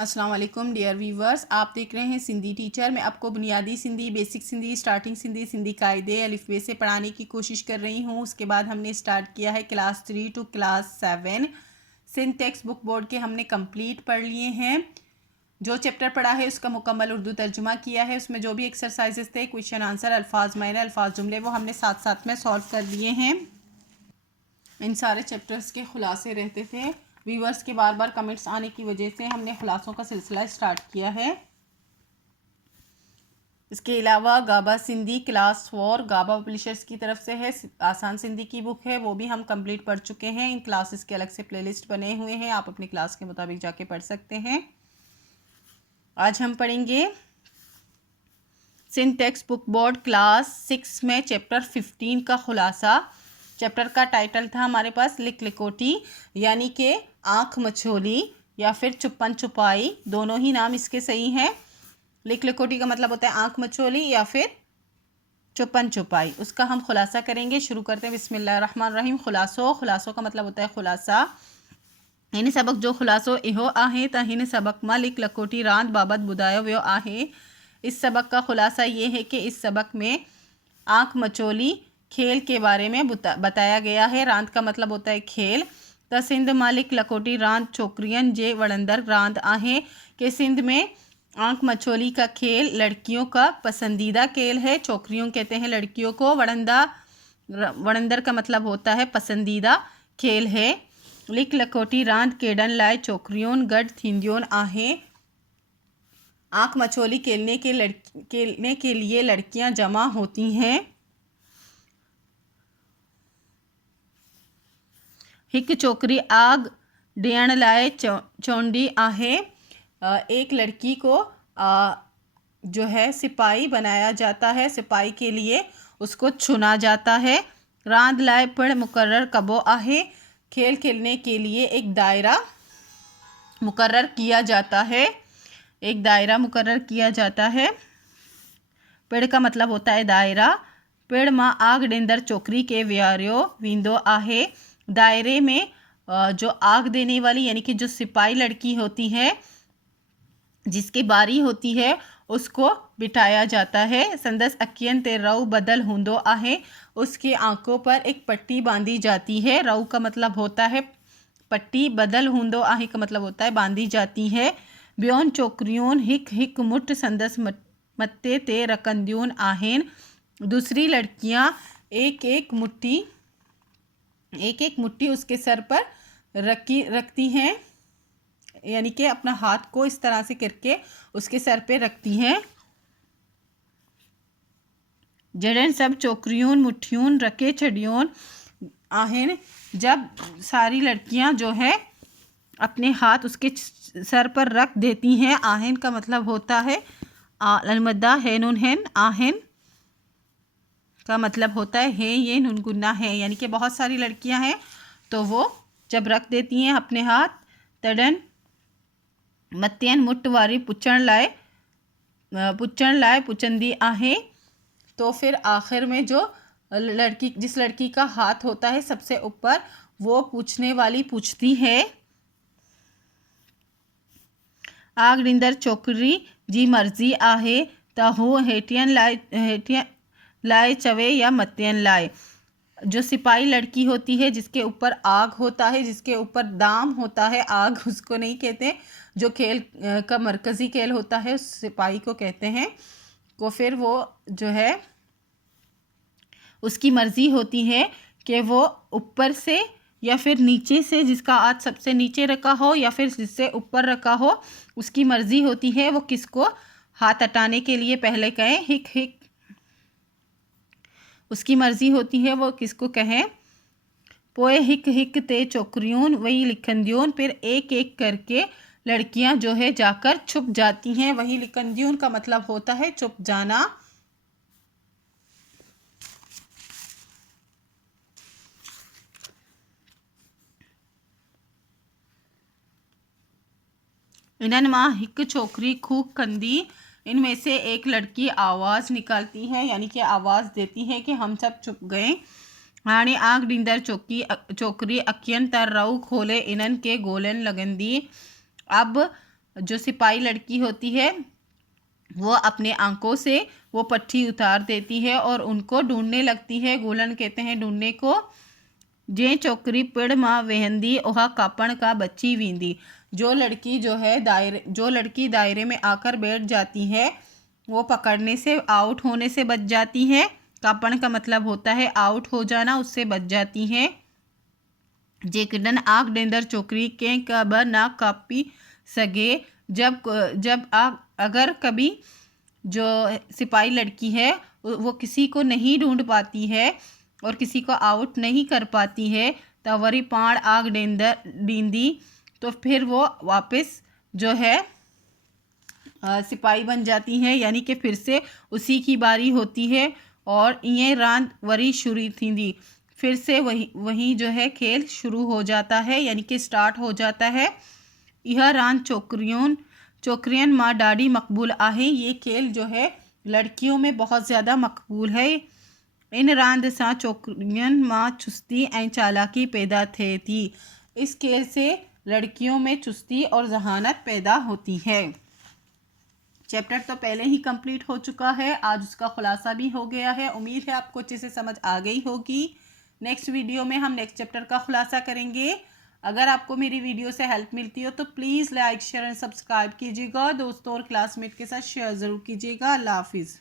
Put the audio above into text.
अस्सलाम वालेकुम dear viewers, आप देख रहे हैं सिंधी टीचर। मैं आपको बुनियादी सिंधी, बेसिक सिंधी, स्टार्टिंग सिंधी, सिंधी कायदे अलिफ़बे से पढ़ाने की कोशिश कर रही हूँ। उसके बाद हमने स्टार्ट किया है class 3 to class 7। Sindh text book board के हमने कंप्लीट पढ़ लिए हैं। जो चैप्टर पढ़ा है उसका मुकम्मल उर्दू तर्जुमा किया है। उसमें जो भी एक्सरसाइजेस थे, क्वेश्चन आंसर, अल्फाज मायने, अल्फाज जुमले, वो हमने साथ साथ में सॉल्व कर लिए हैं। इन सारे चैप्टर्स के खुलासे रहते थे। व्यूवर्स के बार बार कमेंट्स आने की वजह से हमने खुलासों का सिलसिला स्टार्ट किया है। इसके अलावा गाबा सिंधी क्लास 4 गाबा पब्लिशर्स की तरफ से है, आसान सिंधी की बुक है, वो भी हम कंप्लीट पढ़ चुके हैं। इन क्लासेस के अलग से प्लेलिस्ट बने हुए हैं, आप अपनी क्लास के मुताबिक जाके पढ़ सकते हैं। आज हम पढ़ेंगे Sindh text book board class 6 में चैप्टर 15 का खुलासा। चैप्टर का टाइटल था हमारे पास लिक लिकोटी, यानी कि आँख मछोली या फिर चुप्पन छुपाई, दोनों ही नाम इसके सही हैं। लिक लिकोटी का मतलब होता है आँख मछोली या फिर चुप्पन छुपाई। उसका हम खुलासा करेंगे। शुरू करते हैं बिस्मिल्लाहिर्रहमानिर्रहीम। खुलासो का मतलब होता है खुलासा। हिन सबक जो खुलासो इहो आहे त हिन सबक मां लिक लकोटी रांद बाबत बुधायो वियो आहे। इस सबक का खुलासा ये है कि इस सबक में आँख मचोली खेल के बारे में बताया गया है। रांद का मतलब होता है खेल। त सिंध मां लिक लकोटी रांद छोकरियन जे वड़ंदर रांद आहे, कि सिंध में आँख मचोली का खेल लड़कियों का पसंदीदा खेल है। छोकरियों कहते हैं लड़कियों को। वड़ंदर का मतलब होता है पसंदीदा खेल है। लिक लकोटी रांद केडन लाए छोकरियों गड थींदियों आहे। आँख मछोली खेलने के लिए लड़कियां जमा होती हैं। हिक छोकरी आग ॾियण लाए चौंडी आहे। एक लड़की को जो है सिपाही बनाया जाता है, सिपाही के लिए उसको चुना जाता है। रांद लाए पिण मुकर्रर कबो आहे। खेल खेलने के लिए एक दायरा मुकर्रर किया जाता है। एक दायरा मुकर्रर किया जाता है। पिण का मतलब होता है दायरा। पिण मां आग ॾींदड़ छोकरी के विहारियो वींदो आहे। दायरे में जो आग देने वाली यानी कि जो सिपाही लड़की होती है, जिसकी बारी होती है, उसको बिठाया जाता है। संदस अखियन ते रऊ बदल हुंदो आहे। उसकी आंखों पर एक पट्टी बांधी जाती है। रऊ का मतलब होता है पट्टी, बदल हुंदो आहे का मतलब होता है बांधी जाती है। ब्योन छोकरियों हिक हिक मुठ संदस मत्थे ते रखंदियों आहेन। दूसरी लड़कियां एक एक मुट्ठी उसके सर पर रखती हैं, यानी कि अपना हाथ को इस तरह से करके उसके सर पे रखती हैं। जड़न सब छोकरियों मुठ्ठियों रखे छड़ियों आहेन। जब सारी लड़कियां जो है अपने हाथ उसके सर पर रख देती हैं। आहेन का मतलब होता है अलमदा है नुन हैन। आहेन का मतलब होता है ये नुनगुन्ना है, यानी कि बहुत सारी लड़कियां हैं तो वो जब रख देती हैं अपने हाथ, तड़न मत्यन मुट्ठ वारी पुछण लाए पुछंदी आहे। तो फिर आखिर में जो जिस लड़की का हाथ होता है सबसे ऊपर, वो पूछने वाली पूछती है। आग ॾींदड़ छोकरी जी मर्ज़ी आहे त हू हेठियन लाए चवे या मत्यन लाए। जो सिपाही लड़की होती है, जिसके ऊपर आग होता है, जिसके ऊपर दाम होता है, आग उसको नहीं कहते, जो खेल का मरकज़ी खेल होता है उस सिपाही को कहते हैं। तो फिर वो जो है उसकी मर्ज़ी होती है कि वो ऊपर से या फिर नीचे से, जिसका हाथ सबसे नीचे रखा हो या फिर जिससे ऊपर रखा हो, उसकी मर्ज़ी होती है वो किसको हाथ हटाने के लिए पहले कहें। हिक हिक उसकी मर्ज़ी होती है वो किसको कहें। पोए हिक हिक ते छोकरियों वही लिखंदियों। फिर एक एक करके लड़कियां जो है जाकर छुप जाती हैं। वही लिखंदियों का मतलब होता है छुप जाना। इन्हन मां हिक छोकरी खूब कंदी। इनमें से एक लड़की आवाज़ निकालती है, यानी कि आवाज़ देती है कि हम सब छुप गए। हाणे आग ॾींदड़ छोकरी अखियन तर रऊ खोले इन्हन के गोलन लगंदी। अब जो सिपाही लड़की होती है वो अपने आंखों से वो पट्टी उतार देती है और उनको ढूंढने लगती है। गोलन कहते हैं ढूंढने को। जे चौकरी पिड़ माँ वेहंदी ओहा कापण का बच्ची वींदी। जो लड़की दायरे में आकर बैठ जाती है वो पकड़ने से, आउट होने से बच जाती है। कापण का मतलब होता है आउट हो जाना, उससे बच जाती है। जेकडन आग डेंदर चौकरी के कब ना कापी सगे। अगर कभी जो सिपाही लड़की है वो किसी को नहीं ढूंढ पाती है और किसी को आउट नहीं कर पाती है, तवरी पाड़ आग डींदी, तो फिर वो वापस जो है सिपाही बन जाती हैं, यानी कि फिर से उसी की बारी होती है। और ये रांद वरी शुरू थींदी, फिर से वही जो है खेल शुरू हो जाता है, यानी कि स्टार्ट हो जाता है। यह रांद चोकरियन माँ डाडी मकबूल आहे। ये खेल जो है लड़कियों में बहुत ज़्यादा मकबूल है। इन रांद सा चोकरियन माँ चुस्ती ऐं चालाकी पैदा थे थी। इस खेल से लड़कियों में चुस्ती और जहानत पैदा होती है। चैप्टर तो पहले ही कंप्लीट हो चुका है, आज उसका खुलासा भी हो गया है। उम्मीद है आपको अच्छे से समझ आ गई होगी। नेक्स्ट वीडियो में हम नेक्स्ट चैप्टर का खुलासा करेंगे। अगर आपको मेरी वीडियो से हेल्प मिलती हो तो please like share and subscribe कीजिएगा। दोस्तों और क्लासमेट के साथ शेयर ज़रूर कीजिएगा। अल्लाह हाफिज़।